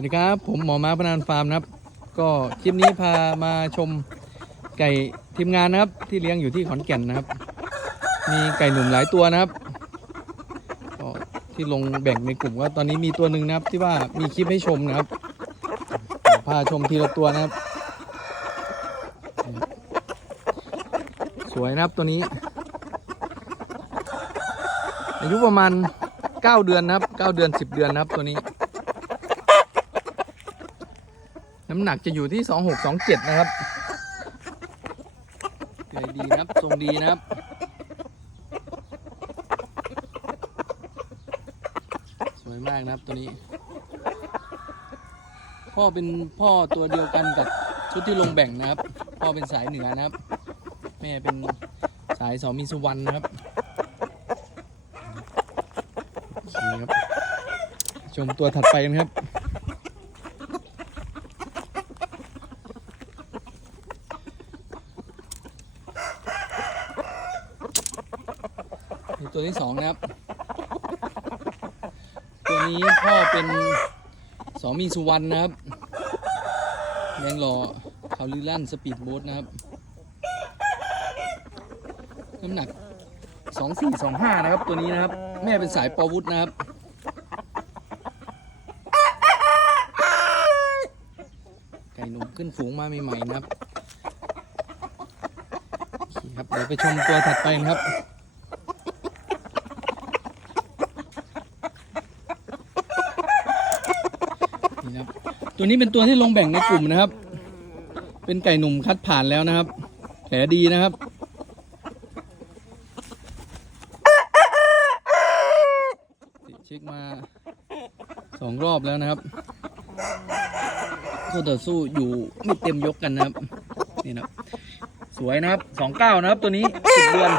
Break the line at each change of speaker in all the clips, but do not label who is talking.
วัสดีครับ ผมหมอม้าพนานฟาร์มนะครับ ก็คลิปนี้พามาชมไก่ทีมงานนะครับ ที่เลี้ยงอยู่ที่ขอนแก่นนะครับ มีไก่หนุ่มหลายตัวนะครับก็ที่ลงแบ่งในกลุ่มก็ตอนนี้มีตัวหนึ่งนะครับ ที่ว่ามีคลิปให้ชมนะครับ พาชมทีละตัวนะครับ สวยนะครับตัวนี้ อายุประมาณ 9 เดือนนะครับ 9 เดือน 10 เดือนนะครับตัวนี้ น้ำหนักจะอยู่ที่2627นะครับใจดีนะครับทรงดีนะครับ สวยมากนะครับตัวนี้ พ่อเป็นพ่อตัวเดียวกันกับชุดที่ลงแบ่งนะครับ พ่อเป็นสายเหนือนะครับ แม่เป็นสายสอมีสุวรรณนะครับโอเคครับชมตัวถัดไปกันครับ นี่ตัวที่สองนะครับ ตัวนี้พ่อเป็นสองมีสุวรรณนะครับแรงหล่อคาลิลั่นสปีดโบ๊ทนะครับ น้ำหนัก2425นะครับ ตัวนี้นะครับ แม่เป็นสายปอวุธนะครับไก่หนุ่มขึ้นฝูงมาใหม่ๆนะครับครับเดี๋ยวไปชมตัวถัดไปนะครับ นี่นะครับ ตัวนี้เป็นตัวที่ลงแบ่งในกลุ่มนะครับ เป็นไก่หนุ่มคัดผ่านแล้วนะครับ แผลดีนะครับ เช็คมาสองรอบแล้วนะครับคู่ต่อสู้อยู่ไม่เต็มยกกันนะครับ นี่นะสวยนะครับสองเก้านะครับ ตัวนี้สิบเดือน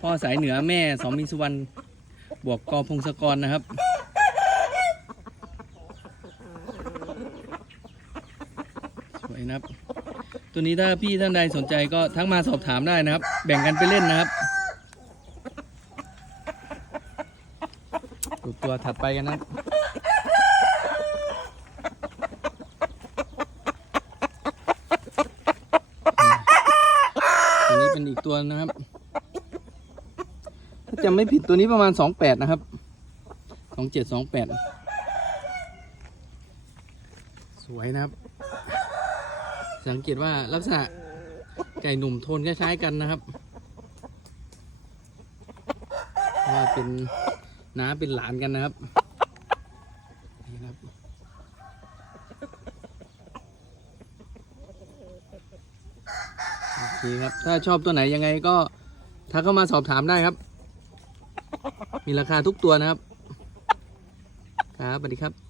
พ่อสายเหนือแม่สองมีสุวรรณบวกกอพงศกรนะครับ สวย นะครับ ตัวนี้ถ้าพี่ท่านใดสนใจก็ทักมาสอบถามได้นะครับ แบ่งกันไปเล่นนะครับดูตัวถัดไปกันนะครับตัวนี้เป็นอีกตัวนะครับ ถ้าจำไม่ผิดตัวนี้ประมาณ28นะครับ27 28สวยนะครับ สังเกตว่าลักษณะไก่หนุ่มโทนคล้ายๆกันนะครับว่าเป็นน้าเป็นหลานกันนะครับนี่นะครับ โอเคครับ ถ้าชอบตัวไหนยังไงก็ทักเข้ามาสอบถามได้ครับ มีราคาทุกตัวนะครับ ครับสวัสดีครับ